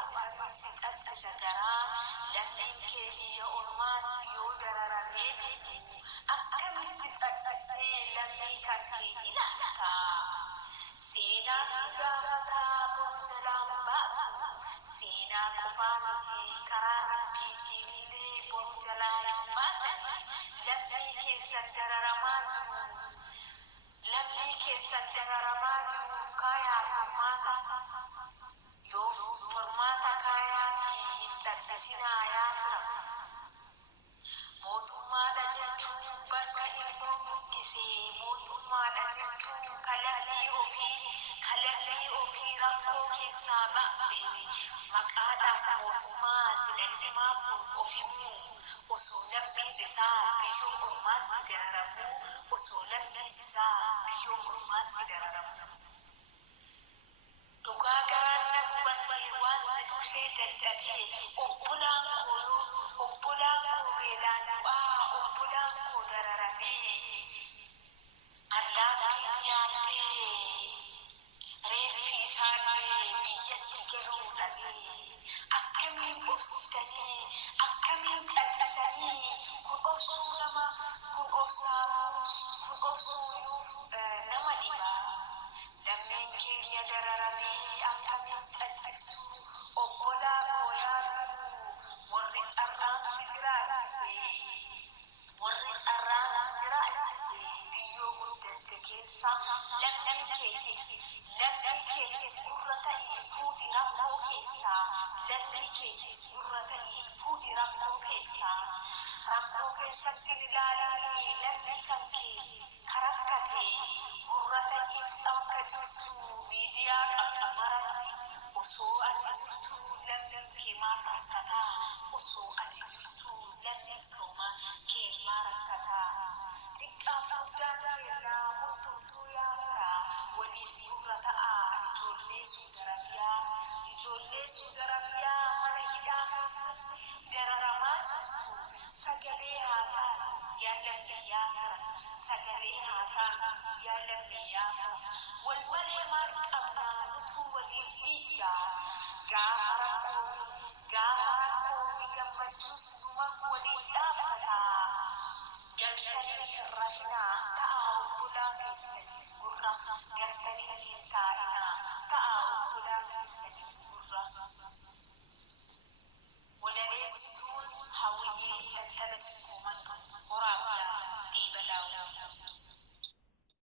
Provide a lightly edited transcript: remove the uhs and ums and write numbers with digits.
akkamiin si qaqqisa garaa lammiin kee biyya ormaatti yoo dararamee akkamitti qaqqisee lammii kan kee ilaalta seenaan gaafataa boru jalaan baatu seenaa qofaa miti karaa rabbiitiin illee boru jalaa hin baatan lammii keessan dararamaa jiru kaayaa sammaata yoo formaata kaayaa fi hin dadhasinaa yaasira mootummaadha jechuun bakka ilmoo guddisee mootummaadha jechuun kalaqii ofii rakkoo keessaa baase maqaadhaaf mootummaa jedhanimaaf ofimuu osoo lammiin isaa biyyoo ormaatti dararamu dhugaa garaan na gubatee waan jedhullee dadhabee obbolaan koo beelaan du'aa obbolaan koo dararamee allaattii nyaatee reeffi isaallee biyyatti galuu dhabee akkamiin obsitanii akkamiin qal'isanii kun obsuuyuu nama dhibaa lammiin keenya dararamee akkamiin qal'istu obbolaa kooyaa jiru warri carraan si jiraachise biyyoo guddatte keessa lammii keetis gurra ta'ii fuudhi rakkoo rakkoo keessatti ilaalanii lammii kan kee karaskatee gurra ta'iif akka jirtu miidiyaa qabda maratti osoo ati jirtu lammiin kee maaf rakkataa xiqqaaf guddaan keellaa hundumtuu yaafaraa waliif gurra ta'aa ijoollee suudarabiyaa mana hidhaa keessatti dararamaa jirtu sagalee haa taanu yaallamni yaafara sagalee haa taanu